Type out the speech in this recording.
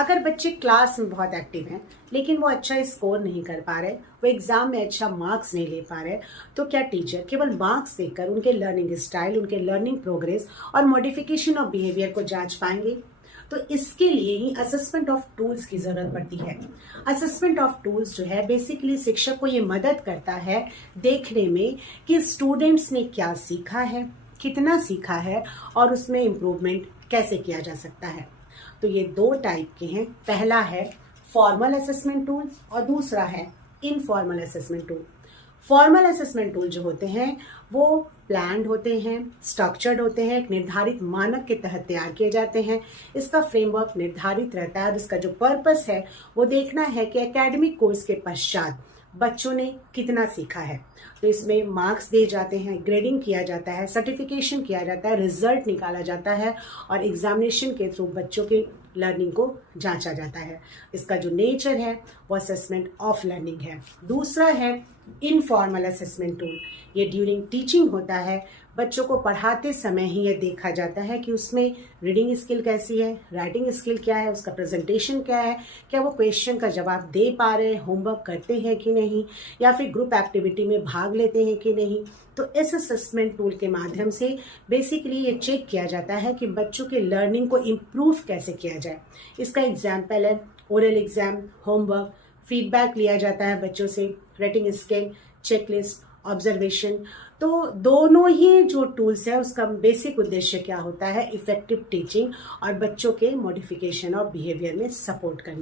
अगर बच्चे क्लास में बहुत एक्टिव हैं लेकिन वो अच्छा स्कोर नहीं कर पा रहे, वो एग्जाम में अच्छा मार्क्स नहीं ले पा रहे, तो क्या टीचर केवल मार्क्स देखकर उनके लर्निंग स्टाइल, उनके लर्निंग प्रोग्रेस और मॉडिफिकेशन ऑफ बिहेवियर को जांच पाएंगे? तो इसके लिए ही असेसमेंट ऑफ टूल्स की जरूरत पड़ती है। असेसमेंट ऑफ टूल्स जो है बेसिकली शिक्षक को ये मदद करता है देखने में कि स्टूडेंट्स ने क्या सीखा है, कितना सीखा है और उसमें इम्प्रूवमेंट कैसे किया जा सकता है। तो ये दो टाइप के हैं। पहला है फॉर्मल असेसमेंट टूल और दूसरा है informal assessment tool. Formal assessment tool जो होते हैं वो प्लान्ड होते हैं, स्ट्रक्चर्ड होते हैं, एक निर्धारित मानक के तहत तैयार किए जाते हैं। इसका फ्रेमवर्क निर्धारित रहता है और इसका जो पर्पस है वो देखना है कि एकेडमिक कोर्स के पश्चात बच्चों ने कितना सीखा है। तो इसमें मार्क्स दिए जाते हैं, ग्रेडिंग किया जाता है, सर्टिफिकेशन किया जाता है, रिजल्ट निकाला जाता है और एग्जामिनेशन के थ्रू बच्चों के लर्निंग को जांचा जाता है। इसका जो नेचर है वो असेसमेंट ऑफ लर्निंग है। दूसरा है इनफॉर्मल असेसमेंट टूल। ये ड्यूरिंग टीचिंग होता है। बच्चों को पढ़ाते समय ही ये देखा जाता है कि उसमें रीडिंग स्किल कैसी है, राइटिंग स्किल क्या है, उसका प्रेजेंटेशन क्या है, क्या वो क्वेश्चन का जवाब दे पा रहे हैं, होमवर्क करते हैं कि नहीं, या फिर ग्रुप एक्टिविटी में भाग लेते हैं कि नहीं। तो इस असेसमेंट टूल के माध्यम से बेसिकली ये चेक किया जाता है कि बच्चों के लर्निंग को इम्प्रूव कैसे किया जाए। इसका एग्जाम्पल है ओरल एग्जाम, होमवर्क, फीडबैक लिया जाता है बच्चों से, रेटिंग स्केल, चेकलिस्ट, ऑब्जर्वेशन। तो दोनों ही जो टूल्स है उसका बेसिक उद्देश्य क्या होता है, इफेक्टिव टीचिंग और बच्चों के मॉडिफिकेशन ऑफ बिहेवियर में सपोर्ट करना।